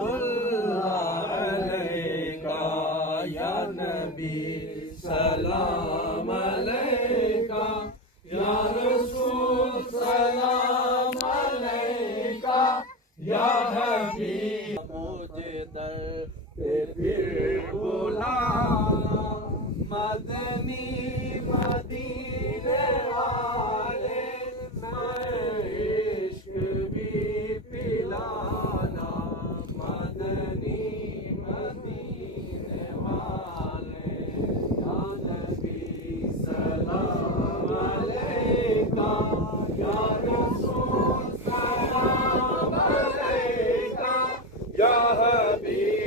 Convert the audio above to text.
اللہ علیکہ یا نبی سلام علیکہ یا رسول سلام علیکہ یا حبیب مجھے در پہ پھر بلانا مدنی مدینے والے عشق بھی پلانا مدنی مدینے والے یا نبی سلام علیکہ یا رسول سلام علیکہ یا حبیب